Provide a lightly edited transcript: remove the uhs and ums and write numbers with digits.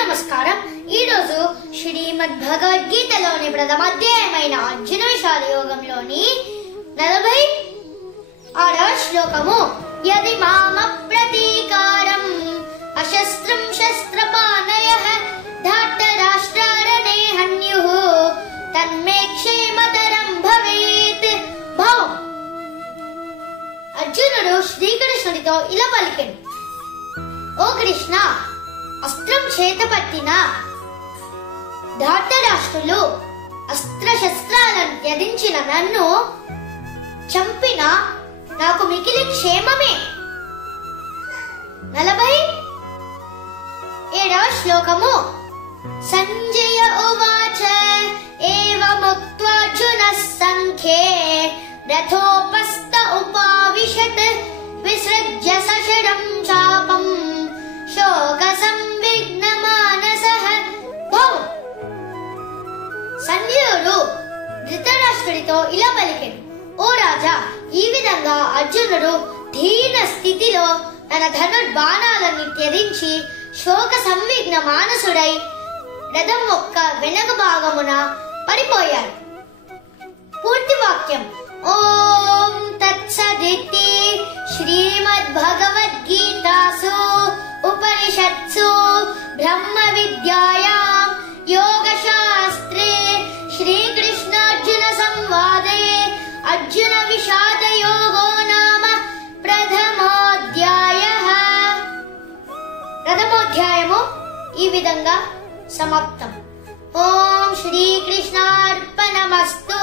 నమస్కారం. ఈ రోజు శ్రీమద్ భగవద్గీతలోని ప్రథమ అధ్యాయమైన అర్జున విషాద యోగంలోని 46వ శ్లోకము. యది మామ ప్రతీకారం అశస్త్రం శస్త్రపాణయః ధార్తరాష్ట్రారణే హన్యుః తన్మే క్షేమతరం భవేత్. భావం: అర్జునుడు శ్రీకృష్ణుడితో ఇలా పలికెను: ఓ కృష్ణ, అస్త్రం చేతపట్టిన ధార్తరాష్ట్రులు అస్త్రశస్త్రాలను త్యజించిన నన్ను చంపిన నాకు మిగిలి క్షేమమే. 47వ శ్లోకము. సంజయ ఉవాచ ఏవముక్త్వార్జునః సంఖ్యే రథోపస్థ ఉపావిశత్ విసృజ్య సశరం చాపం శోక సంవిఘ్న మానసః. సంజయుడు ధృతరాష్ట్రుడితో ఇలా పలికెను: ఓ రాజా, ఈ విధంగా అర్జునుడు దీన స్థితిలో తన ధనుర్బాణాలను త్యజించి శోక సంవిఘ్న మానసుడై రథం యొక్క వెనక భాగమున పడిపోయాడు. పూర్తి వాక్యం: ఓం తత్సదితి శ్రీమద్ భగవద్గీతాసు ఉపనిషత్సు బ్రహ్మ విద్యాయాం యోగశాస్త్రే శ్రీకృష్ణార్జున సంవాదే అర్జున విషాద యోగో నామ ప్రథమోధ్యాయము ఈ విధంగా సమాప్తం. ఓం శ్రీకృష్ణార్పణమస్తు.